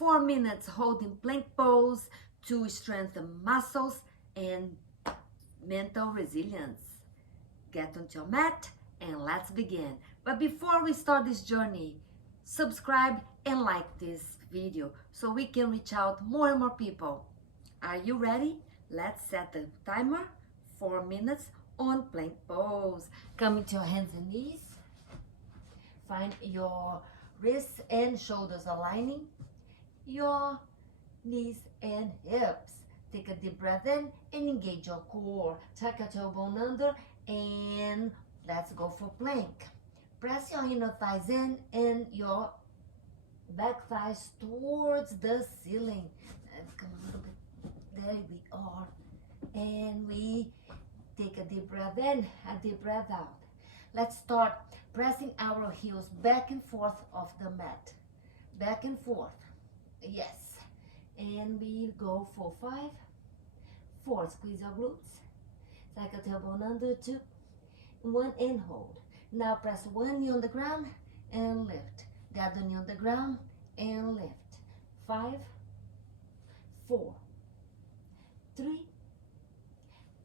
4 minutes holding plank pose to strengthen muscles and mental resilience. Get onto your mat and let's begin. But before we start this journey, subscribe and like this video so we can reach out more and more people. Are you ready? Let's set the timer. 4 minutes on plank pose. Come into your hands and knees. Find your wrists and shoulders aligning. Your knees and hips. Take a deep breath in and engage your core. Tuck your tailbone under and let's go for plank. Press your inner thighs in and your back thighs towards the ceiling. Let's come a little bit. There we are. And we take a deep breath in, a deep breath out. Let's start pressing our heels back and forth off the mat. Back and forth. Yes. And we go for 5, 4. Squeeze your glutes. Tuck your tailbone under. 2, 1, and hold. Now press one knee on the ground and lift. The other knee on the ground and lift. 5, 4, 3,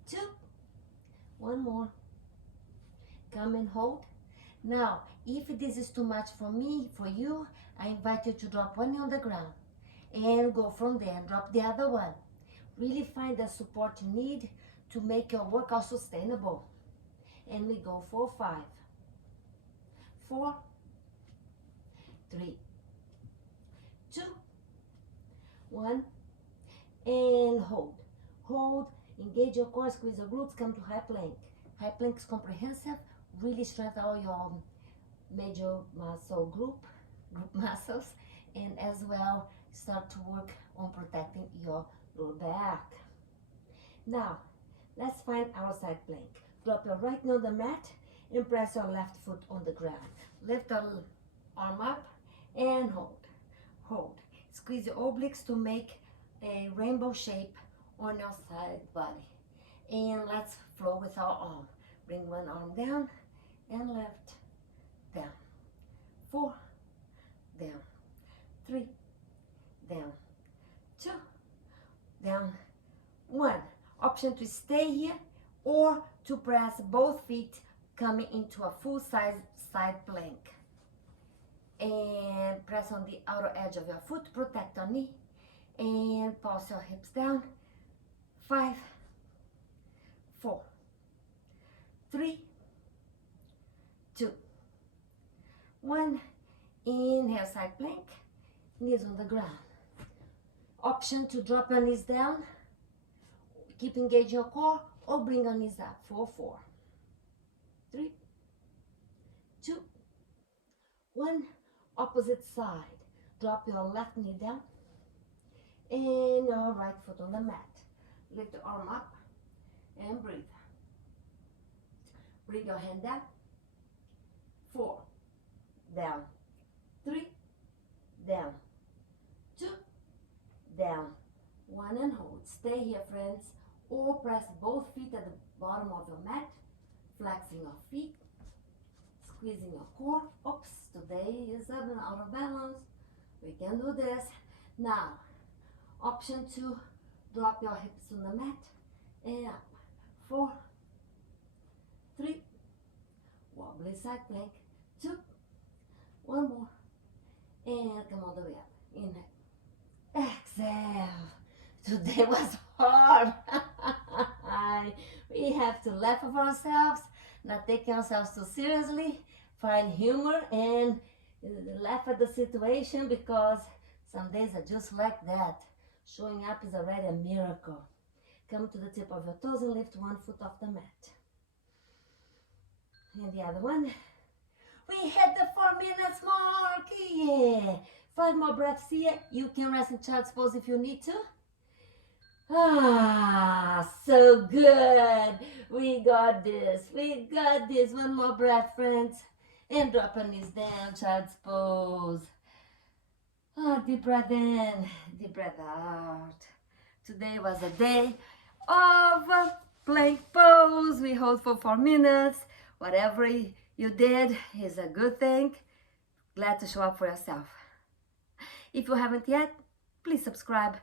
2, 1 more. Come and hold. Now, if this is too much for me, for you, I invite you to drop one knee on the ground and go from there and drop the other one. Really find the support you need to make your workout sustainable. And we go for 5, 4, 3, 2, 1, and hold. Hold, engage your core, squeeze your glutes, come to high plank. High plank is comprehensive, really strengthen all your major muscle group muscles, and as well start to work on protecting your lower back. Now, let's find our side plank. Drop your right knee on the mat and press your left foot on the ground. Lift your arm up and hold. Hold. Squeeze your obliques to make a rainbow shape on your side body. And let's flow with our arm. Bring one arm down and lift. Down. 4. Down. 3. Down. 2. Down. 1. Option to stay here or to press both feet coming into a full size side plank. And press on the outer edge of your foot, protect your knee, and pulse your hips down. 5, 4, 3, 2, 1. Inhale, side plank, knees on the ground. Option to drop your knees down, keep engaging your core, or bring your knees up. 4, 4, 3, 2, 1. Opposite side. Drop your left knee down and your right foot on the mat. Lift your arm up and breathe. Bring your hand down. 4, down. 3, down. 2, down. 1 and hold. Stay here, friends. Or press both feet at the bottom of your mat, flexing your feet, squeezing your core. Oops, today is out of balance. We can do this. Now, option to drop your hips on the mat and up. 4, 3, wobbly side plank. 2, 1 more, and come all the way up. Inhale, exhale. Today was hard. We have to laugh at ourselves, not taking ourselves too seriously, find humor and laugh at the situation, because some days are just like that. Showing up is already a miracle. Come to the tip of your toes and lift one foot off the mat. And the other one. We hit the 4 minutes mark. Yeah. 5 more breaths here. You can rest in child's pose if you need to. Ah, so good. We got this. We got this. 1 more breath, friends. And drop your knees down, child's pose. Ah, deep breath in, deep breath out. Today was a day of plank pose. We hold for 4 minutes. Whatever you did is a good thing. Glad to show up for yourself. If you haven't yet, please subscribe